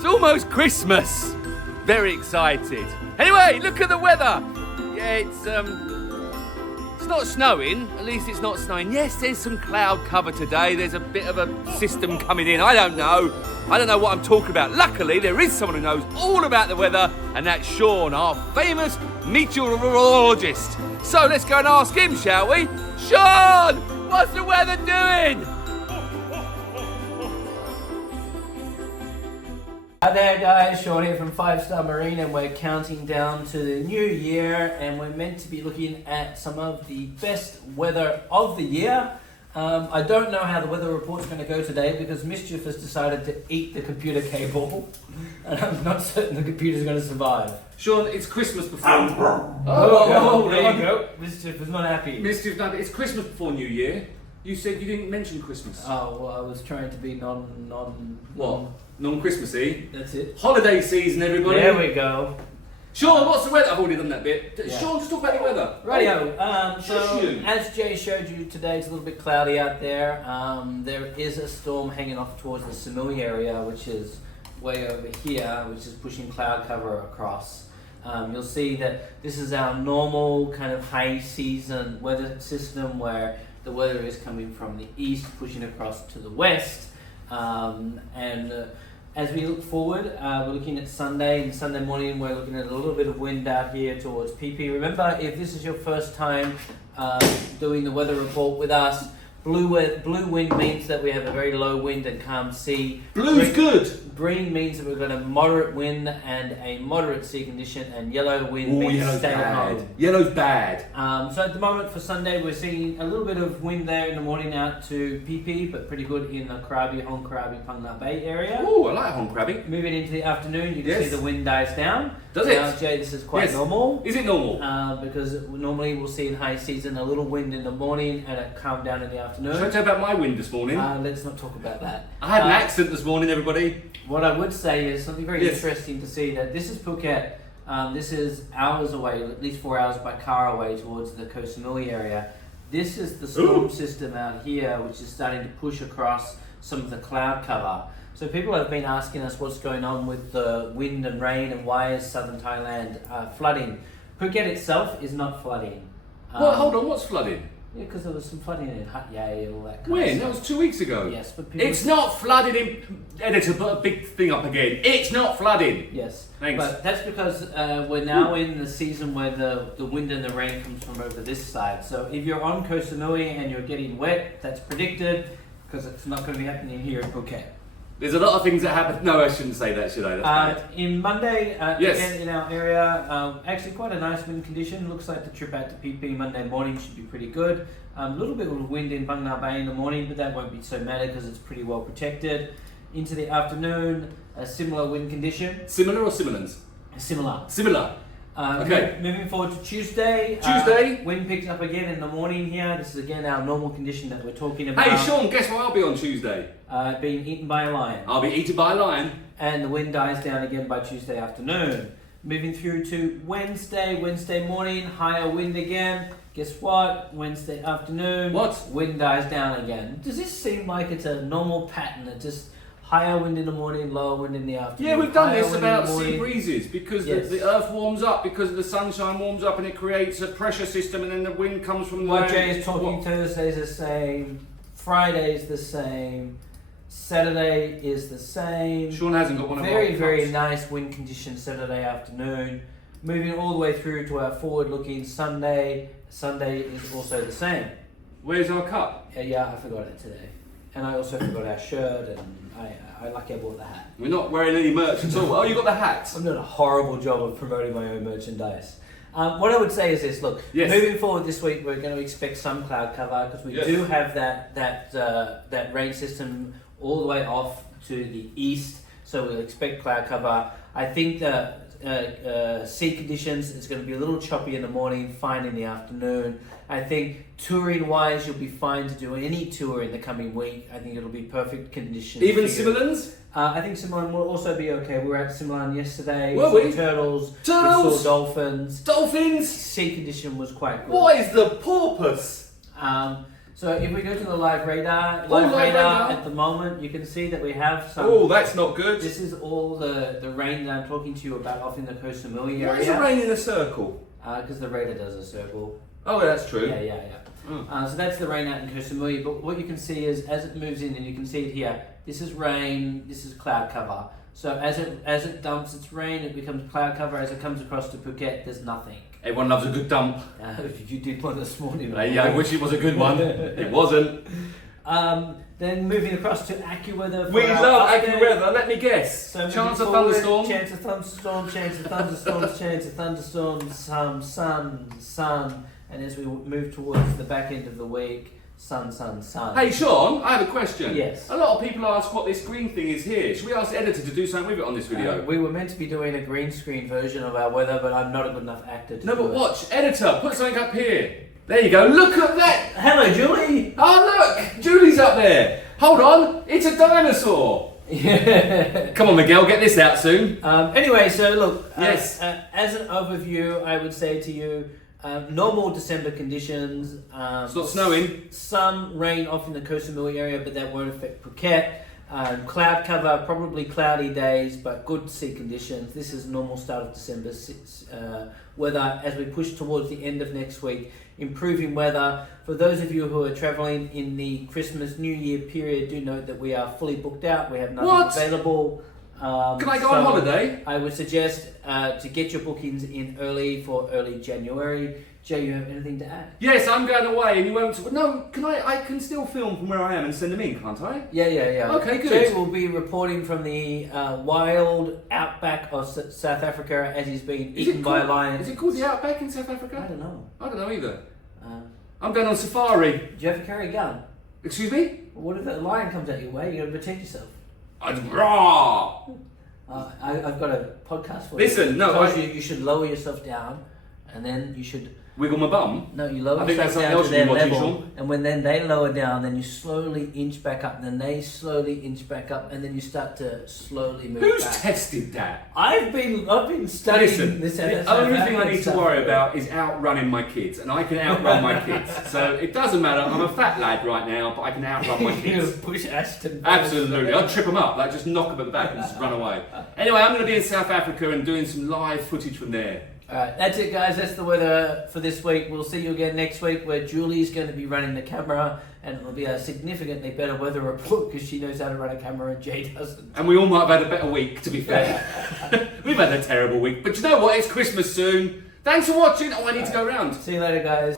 It's almost Christmas. Very excited. Anyway, look at the weather. Yeah, it's not snowing. At least it's not snowing. Yes, there's some cloud cover today. There's a bit of a system coming in. I don't know what I'm talking about. Luckily, there is someone who knows all about the weather, and that's Sean, our famous meteorologist. So let's go and ask him, shall we? Sean, what's the weather doing? Hi there guys, Sean here from 5 Star Marine, and we're counting down to the new year, and we're meant to be looking at some of the best weather of the year. I don't know how the weather report's going to go today because Mischief has decided to eat the computer cable and I'm not certain the computer's going to survive. Sean, it's Christmas before... There you go. Mischief is not happy. Mischief, no, it's Christmas before New Year. You said you didn't mention Christmas. Oh, well, I was trying to be Non-Christmassy? That's it. Holiday season, everybody. There we go. Sean, what's the weather? I've already done that bit. Yeah. Sean, just talk about the weather. Rightio. So, as Jay showed you today, it's a little bit cloudy out there. There is a storm hanging off towards the Samui area, which is way over here, which is pushing cloud cover across. You'll see that this is our normal kind of high season weather system where the weather is coming from the east, pushing across to the west. As we look forward, we're looking at Sunday, and Sunday morning we're looking at a little bit of wind out here towards PP. Remember, if this is your first time doing the weather report with us, blue wind means that we have a very low wind and calm sea. Blue's good. Green means that we've got a moderate wind and a moderate sea condition, and yellow wind means stay at home. Yellow's bad. So at the moment for Sunday, we're seeing a little bit of wind there in the morning out to PP, but pretty good in the Krabi, Hong Krabi, Pungnat Bay area. Oh, I like Hong Krabi. Moving into the afternoon, you can see the wind dies down. Does now, it? Jay, this is quite normal. Is it normal? Because normally we'll see in high season a little wind in the morning and it calm down in the afternoon. Should I tell you about my wind this morning? Let's not talk about that. I had an accident this morning, everybody. What I would say is something very interesting to see, that this is Phuket. This is hours away, at least 4 hours by car away towards the Koh Samui area. This is the storm system out here, which is starting to push across some of the cloud cover. So people have been asking us what's going on with the wind and rain and why is southern Thailand flooding. Phuket itself is not flooding. Well, hold on, what's flooding? Yeah, because there was some flooding in Hat Yai, all that kind of When? stuff. That was 2 weeks ago. Yes, but people... It's not flooding in... Editor, put a big thing up again. It's not flooding. Yes. Thanks. But that's because we're now in the season where the wind and the rain comes from over this side. So if you're on Koh Samui and you're getting wet, that's predicted, because it's not going to be happening here in Phuket. There's a lot of things that happen. No, I shouldn't say that, should I? That's bad. In Monday, again in our area, actually quite a nice wind condition. Looks like the trip out to PP Monday morning should be pretty good. A little bit of wind in Pungnat Bay in the morning, but that won't be so matter because it's pretty well protected. Into the afternoon, a similar wind condition. Similar or similars? Similar. Similar. Okay. Moving forward to Tuesday. Wind picks up again in the morning here. This is again our normal condition that we're talking about. Hey Sean, guess what I'll be on Tuesday? Being eaten by a lion. I'll be eaten by a lion. And the wind dies down again by Tuesday afternoon. Moving through to Wednesday morning, higher wind again. Guess what? Wednesday afternoon. What? Wind dies down again. Does this seem like it's a normal pattern? That just higher wind in the morning, lower wind in the afternoon. Yeah, we've done this about sea breezes because the earth warms up, because the sunshine warms up and it creates a pressure system, and then the wind comes from the What Jay is talking, Thursday's the same, Friday's the same, Saturday is the same. Sean hasn't got one of our very nice wind conditions Saturday afternoon. Moving all the way through to our forward-looking Sunday. Sunday is also the same. Where's our cup? Yeah, I forgot it today. And I also forgot our shirt, and I lucky I bought the hat. We're not wearing any merch at all. Oh, you got the hat. I'm doing a horrible job of promoting my own merchandise. What I would say is this: look, moving forward this week, we're going to expect some cloud cover because we do have that rain system all the way off to the east. So we'll expect cloud cover. I think the sea conditions is going to be a little choppy in the morning, fine in the afternoon. I think touring wise, you'll be fine to do any tour in the coming week. I think it'll be perfect conditions. Even Similans? I think Similan will also be okay. We were at Similan yesterday. Were we we? saw turtles. Turtles? We saw dolphins. Dolphins? Sea condition was quite good. What is the porpoise? So if we go to the live radar, live radar at the moment, you can see that we have some. Oh, that's not good. This is all the rain that I'm talking to you about off in the Koh Samui area. Why is the rain in a circle? Because the radar does a circle. Oh, that's true. Yeah. So that's the rain out in Koh Samui. But what you can see is as it moves in, and you can see it here. This is rain. This is cloud cover. So as it dumps its rain, it becomes cloud cover. As it comes across to Phuket, there's nothing. Everyone loves a good dump. You did one this morning. Yeah, I wish it was a good one. It wasn't. Then moving across to AccuWeather. We love AccuWeather. Let me guess. So chance of thunderstorm. Chance of thunderstorm. Chance of thunderstorms. Chance of thunderstorms. Some sun. And as we move towards the back end of the week, sun. Hey Sean, I have a question. Yes. A lot of people ask what this green thing is here. Should we ask the editor to do something with it on this video? We were meant to be doing a green screen version of our weather, but I'm not a good enough actor to do but it. watch, editor, put something up here. There you go, look at that! Hello, Julie! Oh look, Julie's up there. Hold on, it's a dinosaur. Come on Miguel, get this out soon. Anyway, so look, yes. As an overview, I would say to you, normal December conditions. It's not snowing. Some rain off in the Koh Samui area, but that won't affect Phuket. Cloud cover, probably cloudy days, but good sea conditions. This is normal start of December weather as we push towards the end of next week. Improving weather. For those of you who are travelling in the Christmas New Year period, do note that we are fully booked out. We have nothing available. Can I go on holiday? I would suggest to get your bookings in early for early January. Jay, you have anything to add? Yes, I'm going away and you won't... No, can I can still film from where I am and send them in, can't I? Yeah. Okay, good. Jay will be reporting from the wild outback of South Africa as he's being eaten by lions. Is it called the outback in South Africa? I don't know. I don't know either. I'm going on safari. Do you have to carry a gun? Excuse me? What if a lion comes at your way? You got to protect yourself. Raw! I've got a podcast for Listen, you. no, You should lower yourself down, and then you should wiggle my bum. No, you lower I think that's yourself something down to else their you've been level, watching, Sean. and when then they lower down, then you slowly inch back up, and then they slowly inch back up, and then you start to slowly move Who's back. tested that? I've been studying Listen, this. the only thing I need to worry about is outrunning my kids, and I can outrun my kids. So it doesn't matter. I'm a fat lad right now, but I can outrun my kids. Push Ashton. Absolutely. I'll trip them up, like just knock them at the back and just run away. Anyway, I'm going to be in South Africa and doing some live footage from there. Alright, that's it guys, that's the weather for this week. We'll see you again next week where Julie's going to be running the camera and it will be a significantly better weather report because she knows how to run a camera and Jay doesn't. And we all might have had a better week, to be fair. We've had a terrible week, but you know what, it's Christmas soon. Thanks for watching. Oh, I need to go round. See you later guys.